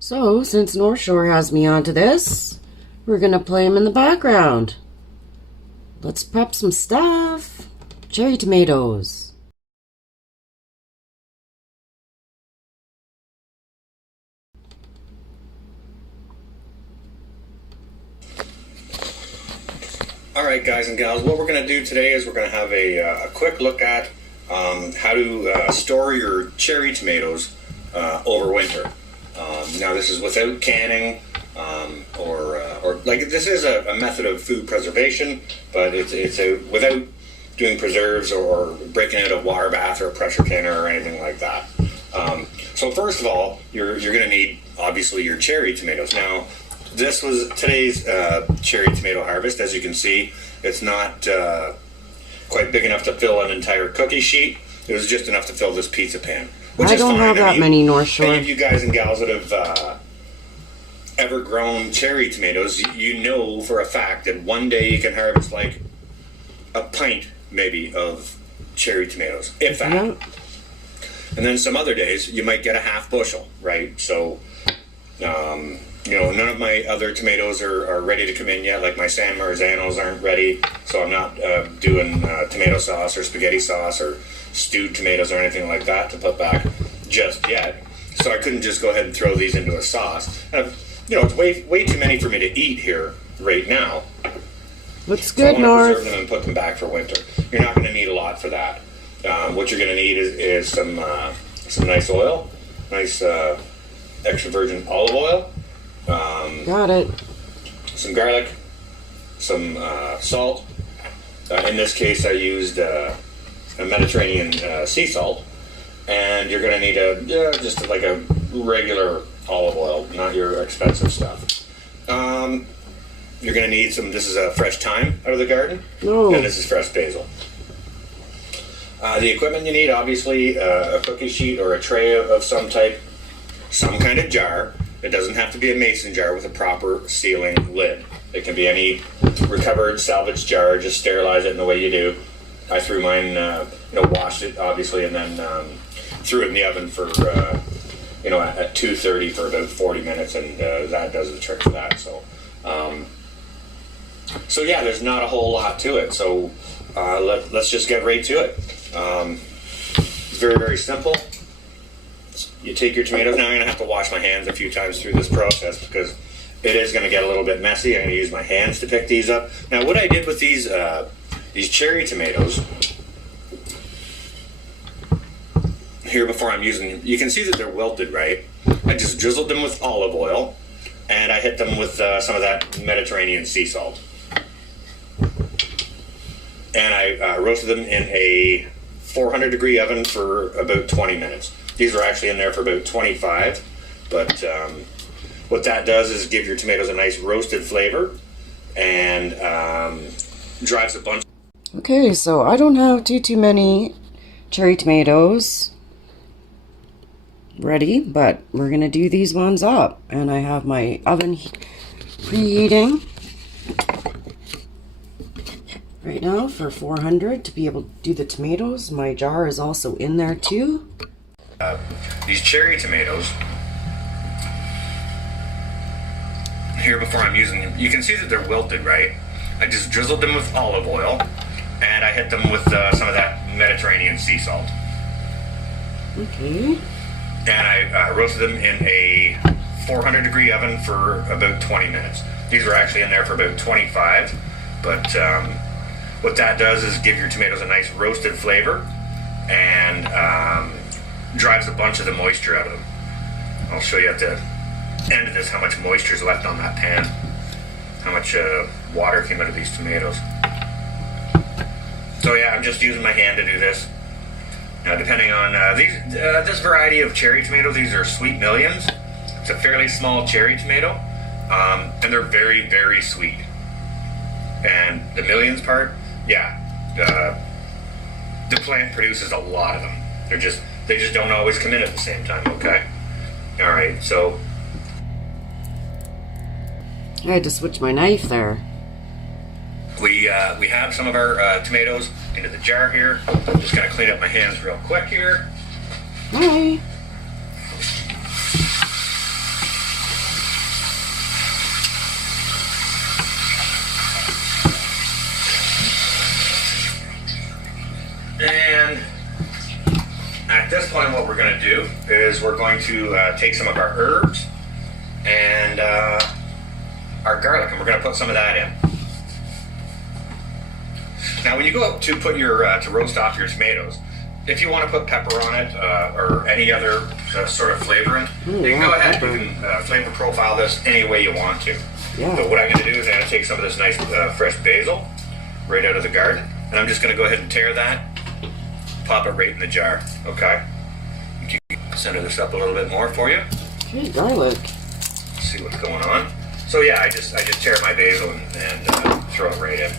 So, since Northshore has me onto this, we're gonna play him in the background. Let's prep some stuff. Cherry tomatoes. Alright guys and gals, what we're going to do today is we're going to have a quick look at how to store your cherry tomatoes over winter. Now this is without canning or like this is a method of food preservation, but it's without doing preserves or breaking out a water bath or a pressure canner or anything like that. So first of all, you're going to need obviously your cherry tomatoes. Now this was today's cherry tomato harvest. As you can see, it's not quite big enough to fill an entire cookie sheet. It was just enough to fill this pizza pan. I don't have that many Northshore. Any of you guys and gals that have ever grown cherry tomatoes, you know for a fact that one day you can harvest like a pint maybe of cherry tomatoes, if that. Yeah. And then some other days you might get a half bushel, right? So you know, none of my other tomatoes are ready to come in yet. Like my San Marzanos aren't ready, so I'm not doing tomato sauce or spaghetti sauce or stewed tomatoes or anything like that to put back just yet. So I couldn't just go ahead and throw these into a sauce. You know, it's way too many for me to eat here right now. Looks good, so I want to preserve North. them and put them back for winter. You're not going to need a lot for that. What you're going to need is some nice oil, nice extra virgin olive oil. Got it. Some garlic, some salt. In this case, I used a Mediterranean sea salt, and you're going to need just like a regular olive oil, not your expensive stuff. You're going to need some. This is a fresh thyme out of the garden, and this is fresh basil. The equipment you need, obviously, a cookie sheet or a tray of some type, some kind of jar. It doesn't have to be a mason jar with a proper sealing lid. It can be any recovered salvage jar. Just sterilize it in the way you do. I threw mine, washed it obviously, and then threw it in the oven for, at 230 for about 40 minutes, and that does the trick for that. So yeah, there's not a whole lot to it. So let's just get right to it. It's very, very simple. You take your tomatoes. Now I'm going to have to wash my hands a few times through this process because it is going to get a little bit messy. I'm going to use my hands to pick these up. Now what I did with these cherry tomatoes here before I'm using them, you can see that they're wilted, right? I just drizzled them with olive oil and I hit them with some of that Mediterranean sea salt. And I roasted them in a 400 degree oven for about 20 minutes. These were actually in there for about 25, but what that does is give your tomatoes a nice roasted flavor and drives a bunch. Okay, so I don't have too many cherry tomatoes ready, but we're gonna do these ones up. And I have my oven preheating right now for 400 to be able to do the tomatoes. My jar is also in there too. These cherry tomatoes here before I'm using them, you can see that they're wilted, right? I just drizzled them with olive oil and I hit them with some of that Mediterranean sea salt. Okay. And I roasted them in a 400 degree oven for about 20 minutes. These were actually in there for about 25, but what that does is give your tomatoes a nice roasted flavor and drives a bunch of the moisture out of them. I'll show you at the end of this how much moisture is left on that pan, how much water came out of these tomatoes. So yeah, I'm just using my hand to do this. Now depending on this variety of cherry tomato, these are sweet millions. It's a fairly small cherry tomato, and they're very, very sweet. And the millions part, yeah, the plant produces a lot of them. They just don't always come in at the same time, okay? All right, so I had to switch my knife there. we have some of our tomatoes into the jar here. I'm just gonna clean up my hands real quick here. Hi. is we're going to take some of our herbs and our garlic, and we're going to put some of that in. Now, when you go up to put your to roast off your tomatoes, if you want to put pepper on it or any other sort of flavoring, you can go ahead. Pepper. You can flavor profile this any way you want to. Yeah. But what I'm going to do is I'm going to take some of this nice fresh basil right out of the garden, and I'm just going to go ahead and tear that, pop it right in the jar. Okay. Center this up a little bit more for you. Okay, garlic. See what's going on. So yeah, I just tear my basil and throw it right in.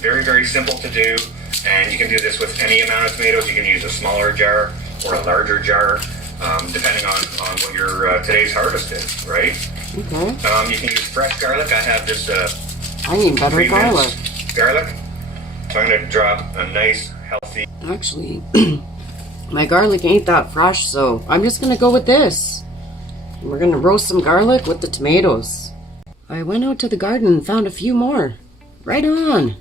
Very, very simple to do, and you can do this with any amount of tomatoes. You can use a smaller jar or a larger jar, depending on what your today's harvest is, right? Okay. You can use fresh garlic. I have this I need better garlic. Garlic. So I'm going to drop a nice, healthy... Actually, my garlic ain't that fresh, so I'm just going to go with this. We're going to roast some garlic with the tomatoes. I went out to the garden and found a few more. Right on!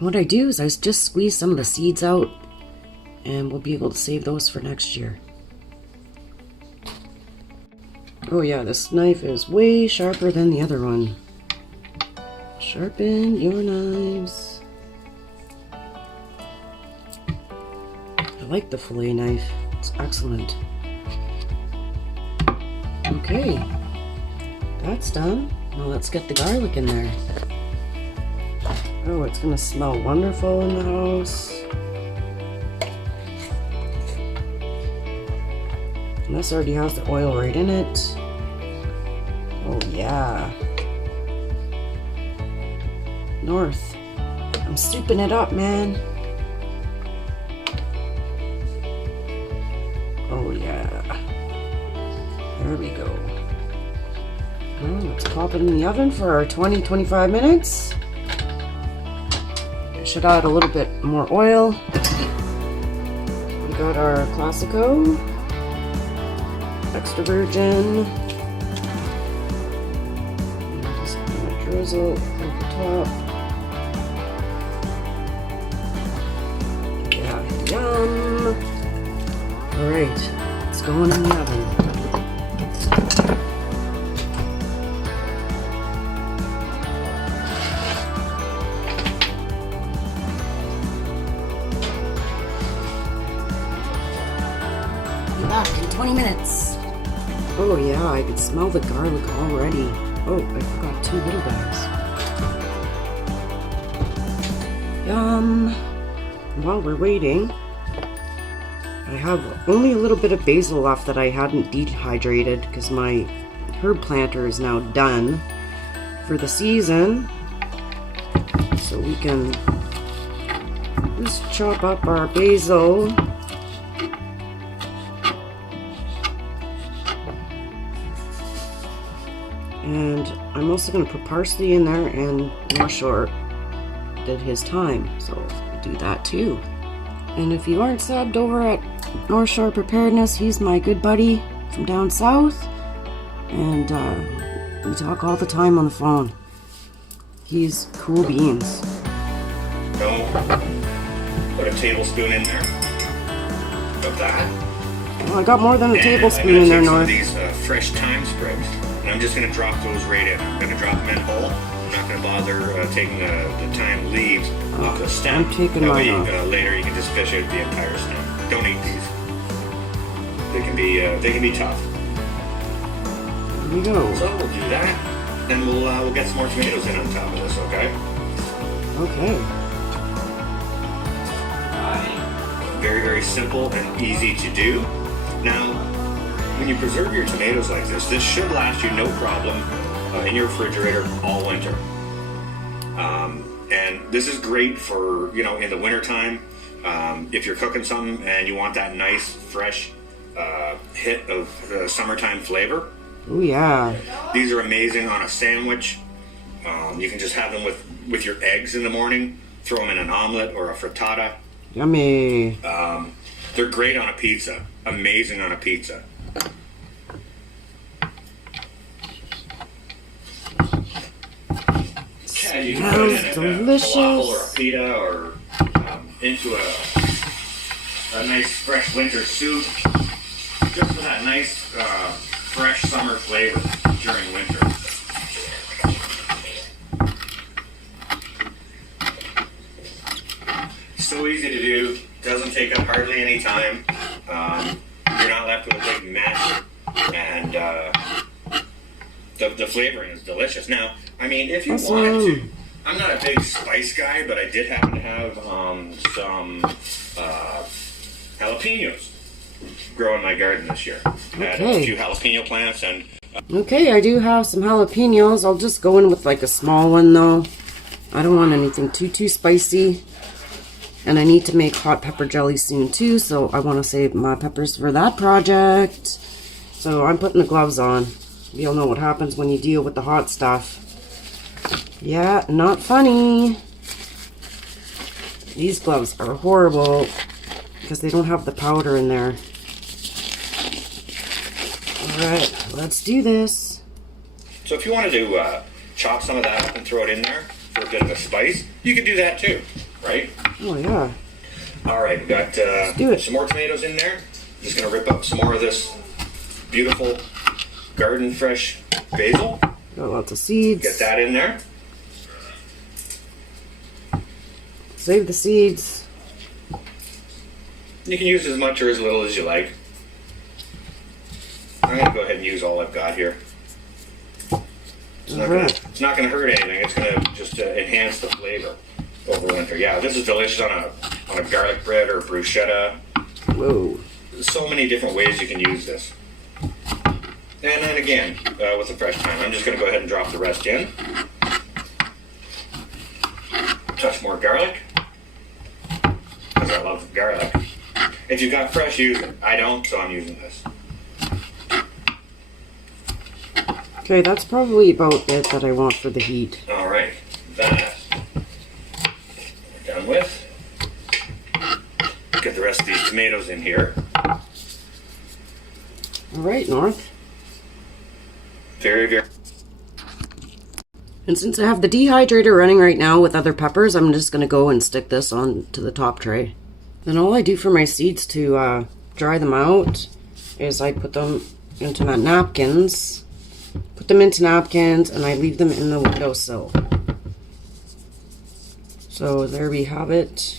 What I do is I just squeeze some of the seeds out, and we'll be able to save those for next year. Oh yeah, this knife is way sharper than the other one. Sharpen your knives. I like the fillet knife. It's excellent. Okay, that's done. Now let's get the garlic in there. Oh, it's gonna smell wonderful in the house. And this already has the oil right in it. Oh yeah. North, I'm souping it up, man. Oh yeah. There we go. Well, let's pop it in the oven for 20-25 minutes. I should add a little bit more oil. We got our Classico, extra virgin. Just gonna drizzle at the top. Yeah, yum! Alright, it's going in the oven. Back in 20 minutes. Oh yeah, I can smell the garlic already. Oh, I forgot 2 little bags. Yum. While we're waiting, I have only a little bit of basil left that I hadn't dehydrated because my herb planter is now done for the season. So we can just chop up our basil. And I'm also going to put parsley in there, and Northshore did his time, so we'll do that too. And if you aren't subbed over at Northshore Preparedness, he's my good buddy from down south, and we talk all the time on the phone. He's cool beans. Put a tablespoon in there of that. Well, I got more than a tablespoon in there, North. These fresh thyme sprigs. And I'm just going to drop those right in. I'm going to drop them in whole. I'm not going to bother taking the thyme leaves off the stem. I'm taking mine off. Later you can just fish out the entire stem. Don't eat these. They can be tough. Here we go. So we'll do that. Then we'll get some more tomatoes in on top of this, okay? Okay. Very, very simple and easy to do. Now, when you preserve your tomatoes like this should last you no problem in your refrigerator all winter. And this is great for, in the wintertime, if you're cooking something and you want that nice, fresh hit of summertime flavor. Oh yeah. These are amazing on a sandwich. You can just have them with your eggs in the morning, throw them in an omelet or a frittata. Yummy. They're great on a pizza. Amazing on a pizza. Okay, you can put it in delicious. a waffle or a pita or into a a nice fresh winter soup, just for that nice fresh summer flavor during winter. So easy to do, doesn't take up hardly any time. You're not left with a big mess, and the flavoring is delicious. Now, I mean, if you wanted to, I'm not a big spice guy, but I did happen to have some jalapenos grow in my garden this year. I had a few jalapeno plants, and okay, I do have some jalapenos. I'll just go in with like a small one though. I don't want anything too spicy. And I need to make hot pepper jelly soon too, so I want to save my peppers for that project. So I'm putting the gloves on. You'll know what happens when you deal with the hot stuff. Yeah, not funny. These gloves are horrible because they don't have the powder in there. Alright, let's do this. So if you wanted to chop some of that up and throw it in there for a bit of a spice, you could do that too, right? Oh yeah. Alright, we've got some more tomatoes in there. Just going to rip up some more of this beautiful garden fresh basil. Got lots of seeds. Get that in there. Save the seeds. You can use as much or as little as you like. I'm going to go ahead and use all I've got here. It's not going to hurt anything. It's going to just enhance the flavor over winter. Yeah, this is delicious on a garlic bread or bruschetta. Whoa. There's so many different ways you can use this. And then again, with the fresh thyme, I'm just going to go ahead and drop the rest in. Touch more garlic, because I love garlic. If you've got fresh, use it. I don't, so I'm using this. Okay, that's probably about it that I want for the heat. Alright, that we're done with. Get the rest of these tomatoes in here. Alright, North. Very. And since I have the dehydrator running right now with other peppers, I'm just going to go and stick this on to the top tray. Then all I do for my seeds to dry them out is I put them into my napkins. Put them into napkins and I leave them in the windowsill. So there we have it.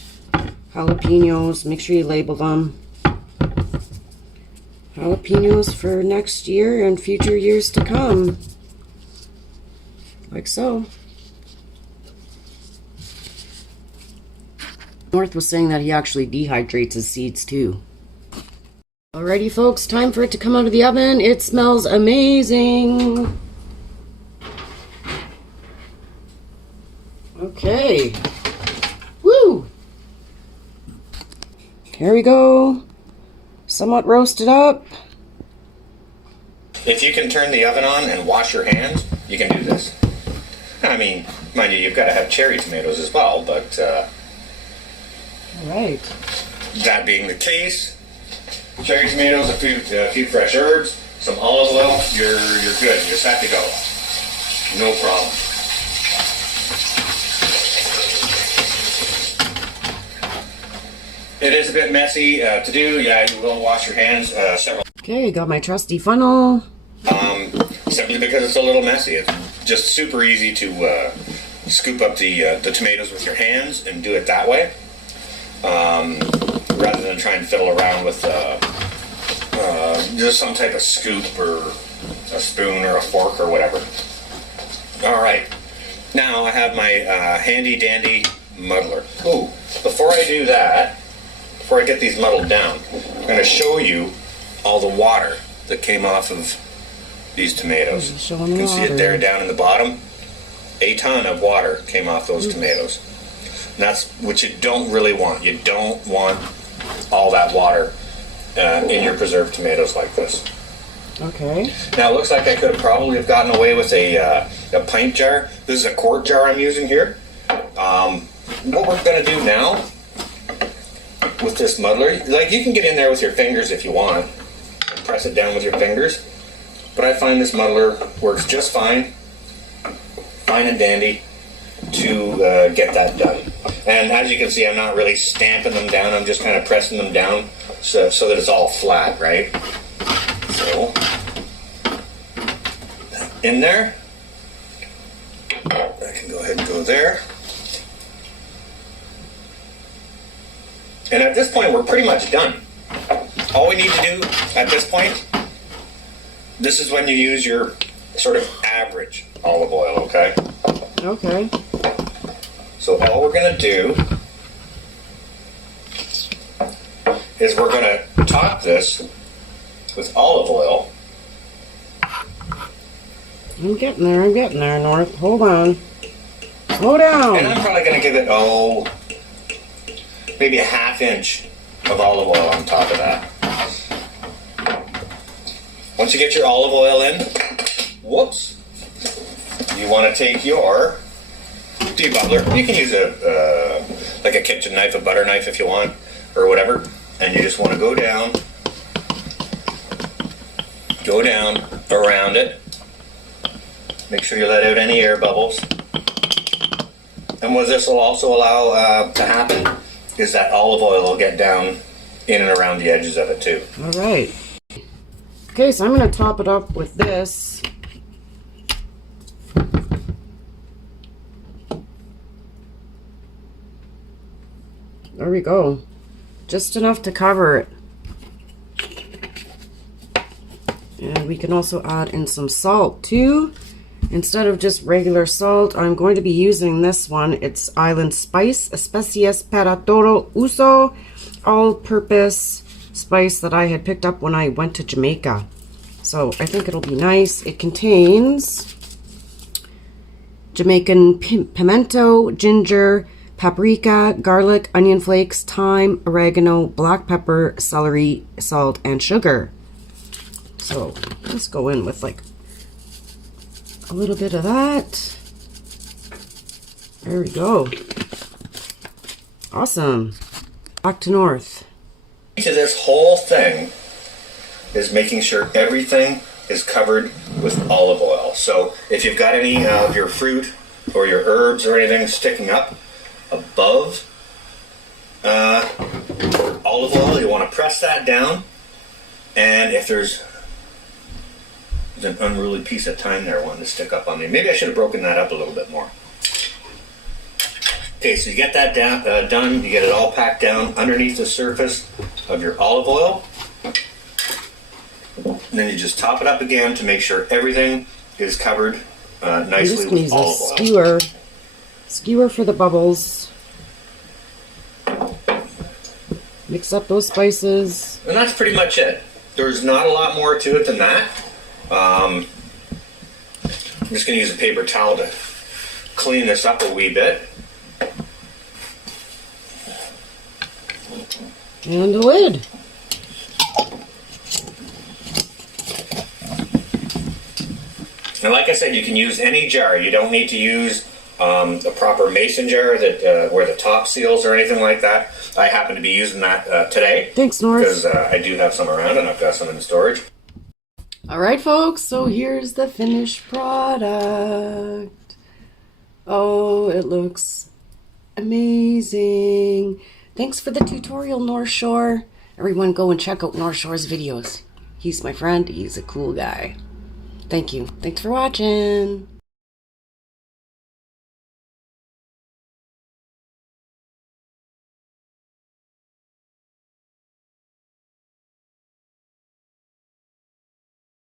Jalapenos, make sure you label them. Jalapenos for next year and future years to come. Like so. North was saying that he actually dehydrates his seeds too. Alrighty folks, time for it to come out of the oven. It smells amazing. Okay. Woo! Here we go. Somewhat roasted up. If you can turn the oven on and wash your hands, you can do this. I mean, mind you, you've got to have cherry tomatoes as well, but Alright. That being the case, cherry tomatoes, a few fresh herbs, some olive oil, you're good. You just have to go. No problem. It is a bit messy to do. Yeah, you will wash your hands several. Okay, got my trusty funnel. Simply because it's a little messy. It's just super easy to scoop up the tomatoes with your hands and do it that way, rather than try and fiddle around with just some type of scoop or a spoon or a fork or whatever. All right, now I have my handy dandy muddler. Ooh, before I do that, before I get these muddled down, I'm going to show you all the water that came off of these tomatoes. You can see it there down in the bottom. A ton of water came off those tomatoes. And that's what you don't really want. You don't want all that water in your preserved tomatoes like this. Okay. Now it looks like I could have probably have gotten away with a pint jar. This is a quart jar I'm using here. What we're going to do now with this muddler, like you can get in there with your fingers if you want and press it down with your fingers, but I find this muddler works just fine and dandy. to get that done. And as you can see, I'm not really stamping them down. I'm just kind of pressing them down so that it's all flat, right? So, in there. I can go ahead and go there. And at this point, we're pretty much done. All we need to do at this point, this is when you use your sort of average olive oil, okay? Okay. So all we're going to do is we're going to top this with olive oil. I'm getting there, North. Hold on. Slow down. And I'm probably going to give it, maybe a ½ inch of olive oil on top of that. Once you get your olive oil in, whoops, you want to take your debubbler. You can use like a kitchen knife, a butter knife if you want, or whatever. And you just want to go down around it. Make sure you let out any air bubbles. And what this will also allow to happen is that olive oil will get down in and around the edges of it too. All right. Okay, so I'm going to top it up with this. There we go. Just enough to cover it. And we can also add in some salt too. Instead of just regular salt, I'm going to be using this one. It's Island Spice, Especies para todo uso, all-purpose spice that I had picked up when I went to Jamaica. So I think it'll be nice. It contains Jamaican pimento, ginger, paprika, garlic, onion flakes, thyme, oregano, black pepper, celery, salt, and sugar. So let's go in with like a little bit of that. There we go. Awesome. Back to North. To this whole thing is making sure everything is covered with olive oil. So if you've got any of your fruit or your herbs or anything sticking up above olive oil, you want to press that down. And if there's an unruly piece of thyme there wanting to stick up on me, maybe I should have broken that up a little bit more. Okay, so you get that done, you get it all packed down underneath the surface of your olive oil. And then you just top it up again to make sure everything is covered nicely with olive oil. Skewer for the bubbles. Mix up those spices. And that's pretty much it. There's not a lot more to it than that. I'm just going to use a paper towel to clean this up a wee bit. And the lid. And like I said, you can use any jar. You don't need to use a proper mason jar that where the top seals or anything like that. I happen to be using that today. Thanks, North. Because I do have some around and I've got some in storage. Alright, folks, so here's the finished product. Oh, it looks amazing. Thanks for the tutorial, Northshore. Everyone go and check out Northshore's videos. He's my friend. He's a cool guy. Thank you. Thanks for watching.